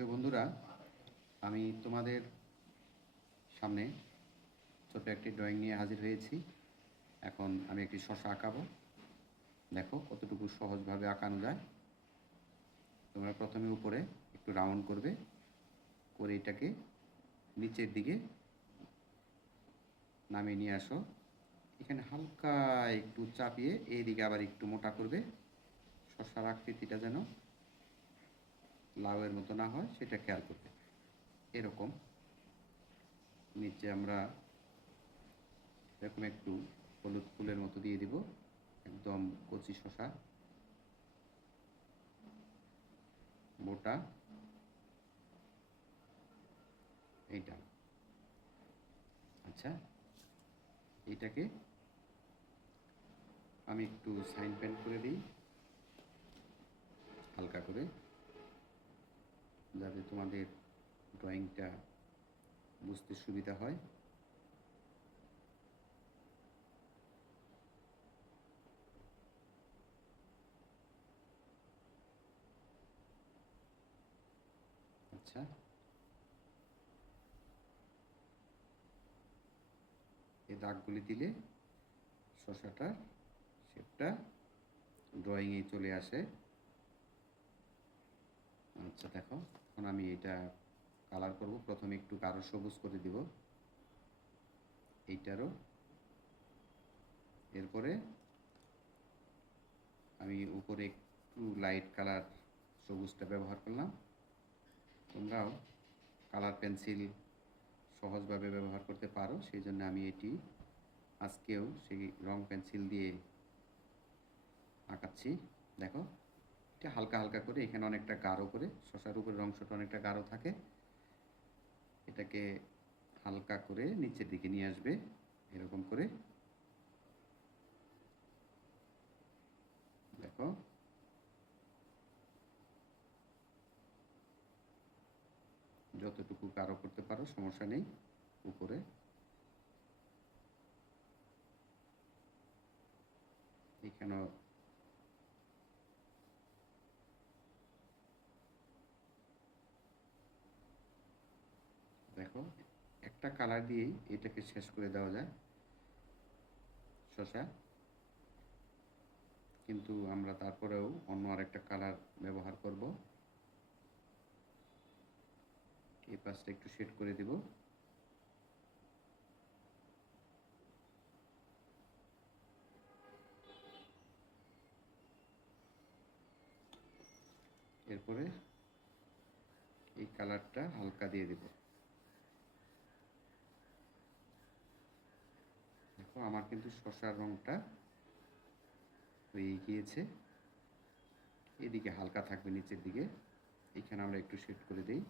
প্রিয় বন্ধুরা, আমি তোমাদের সামনে ছোট একটি ড্রয়িং নিয়ে হাজির হয়েছি। এখন আমি একটি শশা আঁকাবো। দেখো কতটুকু সহজভাবে আঁকানো যায়। তোমরা প্রথমে উপরে একটু রাউন্ড করবে, করে এটাকে নিচের দিকে নামিয়ে নিয়ে আসো। এখানে হালকা একটু চাপিয়ে এইদিকে আবার একটু মোটা করবে। শশার আকৃতিটা যেন লাউয়ের মতো না হয়, সেটা খেয়াল করবে এরকম। নিচে আমরা এরকম একটু হলুদ ফুলের মতো দিয়ে দিব, একদম কচি শশা মোটা। এইটা। আচ্ছা। এইটাকে আমি একটু সাইন পেন করে দিই, হালকা করে। যাতে তোমাদের ড্রয়িংটা বুঝতে সুবিধা হয়। আচ্ছা। এই দাগগুলি দিলে শশাটা, শেপটা ড্রয়িংয়ে চলে আসে। আচ্ছা দেখো। এখন আমি এটা কালার করব। প্রথমে একটু গাঢ় সবুজ করে দিব। এইটারও। এরপরে আমি উপরে একটু লাইট কালার সবুজটা ব্যবহার করলাম। তোমরাও কালার পেন্সিল সহজভাবে ব্যবহার করতে পারো। সেই জন্য আমি এটি আজকেও সেই রং পেন্সিল দিয়ে আঁকাচ্ছি। দেখো এটা হালকা হালকা করে, এখানে অনেকটা গাঢ় করে শশার উপরের অংশটা অনেকটা গাঢ় থাকে। এটাকে হালকা করে নিচের দিকে নিয়ে আসবে, এরকম করে। দেখো। যতটুকু গাঢ় করতে পারো, সমস্যা নেই, উপরে। এখানেও দেখো, একটা কালার দিয়েই এটাকে শেষ করে দেওয়া যায়। শশা কিন্তু আমরা তারপরেও অন্য আরেকটা কালার ব্যবহার করব। এই পাশটা একটু শেড করে দেব। এরপরে এই কালারটা হালকা দিয়ে দেব। দেখো আমার কিন্তু শশার রংটা হয়ে গিয়েছে। এদিকে হালকা থাকবে নিচের দিকে। এখানে আমরা একটু শেড করে দিই।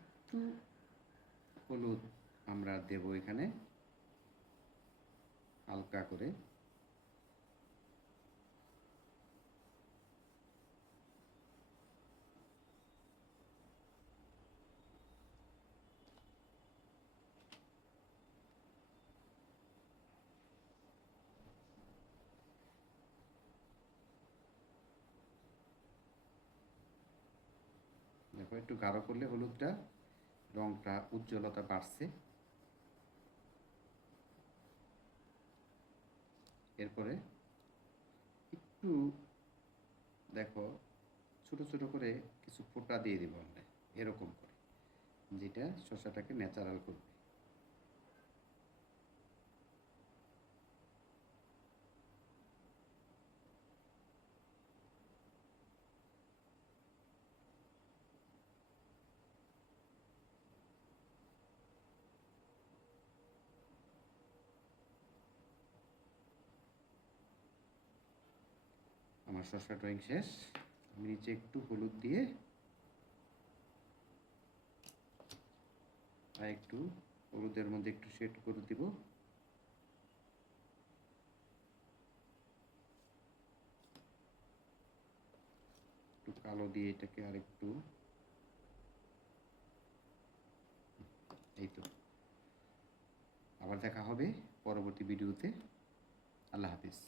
একটু হলুদ আমরা দেব এখানে। হালকা করে। দেখো, একটু গাঢ় করলে হলুদটা রংটা উজ্জ্বলতা বাড়ছে। এরপরে একটু দেখো, ছোট ছোট করে কিছু ফোটা দিয়ে দিব আমরা, এরকম করে, যেটা শসাটাকে ন্যাচারাল করবে। আমার ড্রয়িং শেষ। আমি নিচে একটু হলুদ দিয়ে আর একটু হলুদের মধ্যে একটু শেড করে দিব। একটু কালো দিয়ে এটাকে আর একটু এই তো আবার দেখা হবে পরবর্তী ভিডিওতে। আল্লাহ হাফিজ।